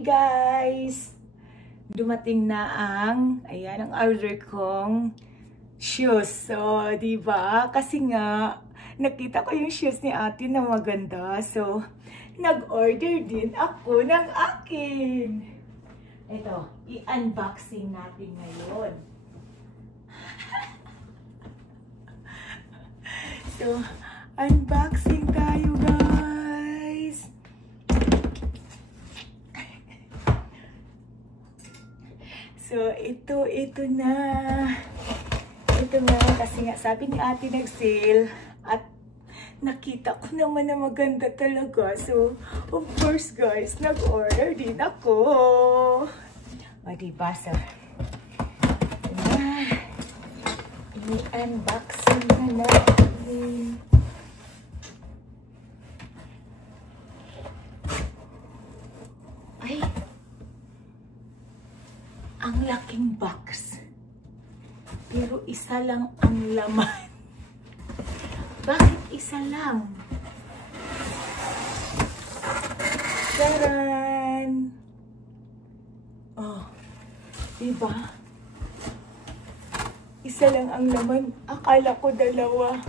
Okay guys, dumating na ayan ang order kong shoes. So, diba? Kasi nga, nakita ko yung shoes ni ate na maganda. So, nag-order din ako ng akin. Ito, i-unboxing natin ngayon. So, unboxing tayo guys. So, ito na. Ito nga, kasi nga sabi ni ate nag-sale at nakita ko naman na maganda talaga. So, of course guys, nag-order din ako. O, diba? So, i-unboxing na natin. Ay! Ang laking box. Pero isa lang ang laman. Bakit isa lang? Taran! Oh, diba? Isa lang ang laman. Akala ko dalawa.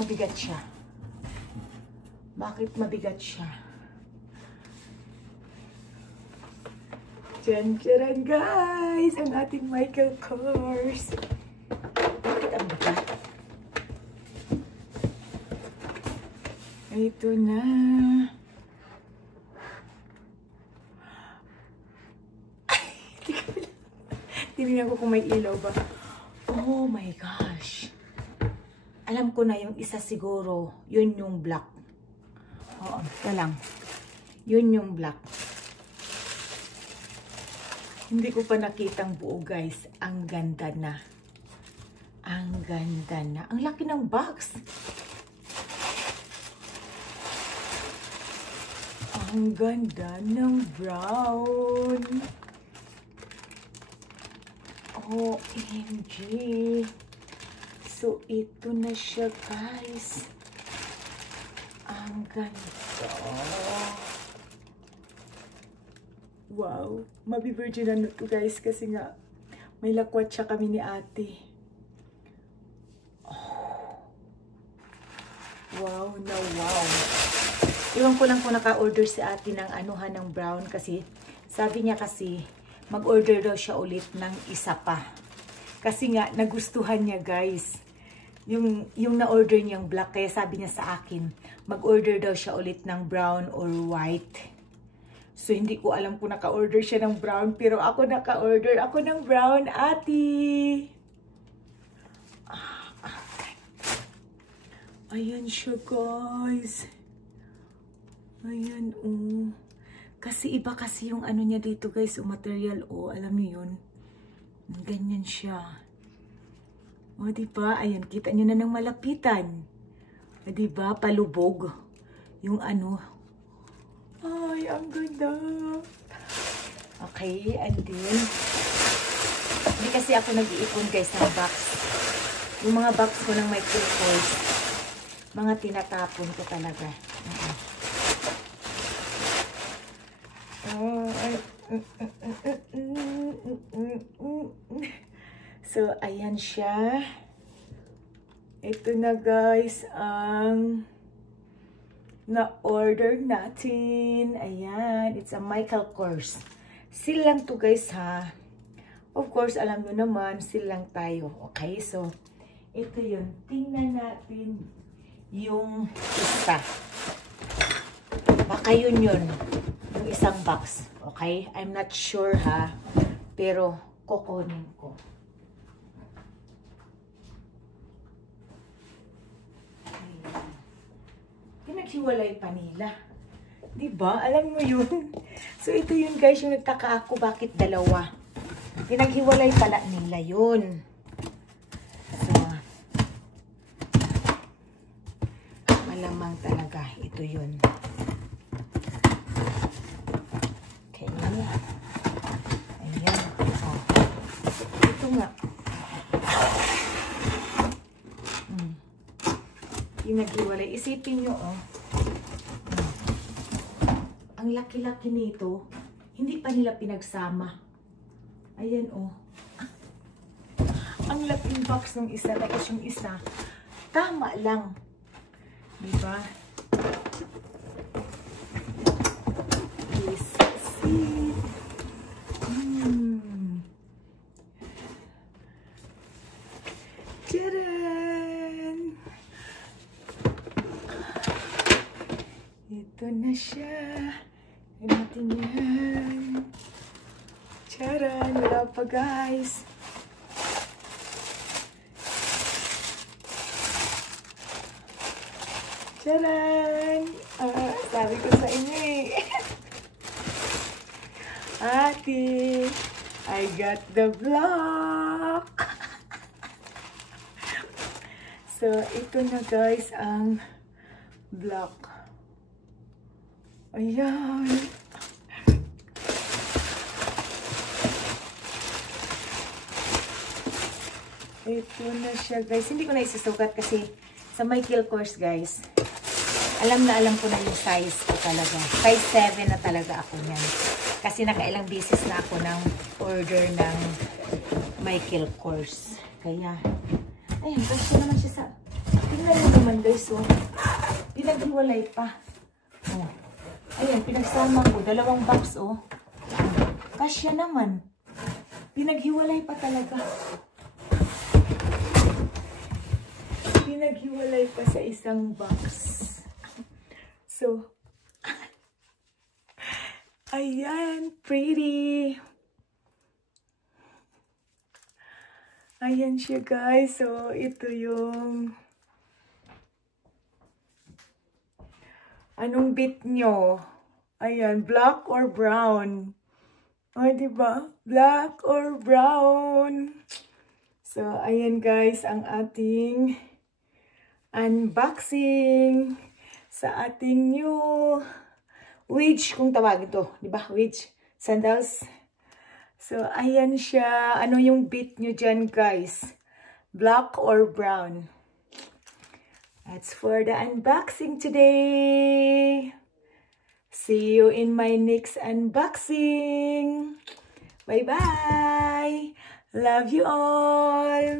Mabigat siya. Bakit mabigat siya? Tcharan guys! Ang ating Michael Kors. Bakit ang bigat? Ito na. Tingnan ko kung may ilaw ba. Oh my gosh. Alam ko na yung isa siguro. Yun yung black. Oo, ito lang. Yun yung black. Hindi ko pa nakitang buo guys. Ang ganda na. Ang ganda na. Ang laki ng box. Ang ganda ng brown. OMG. So, ito na siya guys. Ang ganda. Wow, mabivirginan na to guys kasi nga may lakwat siya kami ni ate. Oh. Wow na wow. Iwan ko lang kung naka-order si ate ng anuhan ng brown kasi sabi niya kasi mag-order daw siya ulit ng isa pa. Kasi nga nagustuhan niya guys. Yung na-order niyang black kaya sabi niya sa akin mag-order daw siya ulit ng brown or white. So, hindi ko alam kung naka-order siya ng brown. Pero ako naka-order ako ng brown, ate. Ayan siya, guys. Ayan, oh. Kasi iba kasi yung ano niya dito, guys. O material, oh. Alam niyo yun. Ganyan siya. O, diba? Ayan, kita niyo na ng malapitan. O, diba? Palubog. Yung ano. Ay, ang ganda. Okay, and then, hindi kasi ako nag-iipon guys ng box. Yung mga box ko ng Michael Kors, mga tinatapon ko talaga. So, ayan siya. Ito na guys, ang na-order natin. Ayan. It's a Michael Kors. Seal lang to guys ha. Of course, alam nyo naman, seal lang tayo. Okay? So, ito yun. Tingnan natin yung isa. Baka yun yun. Yung isang box. Okay? I'm not sure ha. Pero, kukunin ko. Pinaghiwalay pa nila. Diba? Alam mo yun? So, ito yun guys, yung nagtaka ako bakit dalawa. Pinaghiwalay pala nila yun. So, malamang talaga. Ito yun. Okay. Ayan. Oh. Ito nga. Yung naghiwalay. Isipin nyo, oh. ang laki-laki nito, hindi pa nila pinagsama. Ayan, oh. Ang laking box ng isa, tapos yung isa, tama lang. Diba? This is it. Tcharan! Ito na siya. Natin yan. Tcharan! Wala pa, guys. Tcharan! Sabi ko sa inyo eh. Ate, I got the block. So, ito na guys ang block. Ayan. Ito na siya guys. Hindi ko na isusukat kasi sa Michael Kors guys. Alam ko na yung size ko talaga. Size 7 na talaga ako niyan. Kasi nakailang beses na ako ng order ng Michael Kors. Kaya, ayun, gusto naman siya sa... Tingnan mo naman guys, oh. Pinaghiwalay pa. Oh. Ayun, pinagsama ko. 2 box, oh. Kasya naman. Pinaghiwalay pa talaga. Pinaghiwalay pa sa isang box. So, ayan, pretty. Ayan siya guys. So, ito yung anong bit nyo? Ayan, black or brown? O, diba? Black or brown? So, ayan guys, ang ating unboxing sa ating new wedge, kung tawagin to, di ba? Wedge sandals. So, ayan siya. Ano yung bit nyo dyan, guys? Black or brown? That's for the unboxing today. See you in my next unboxing. Bye-bye. Love you all.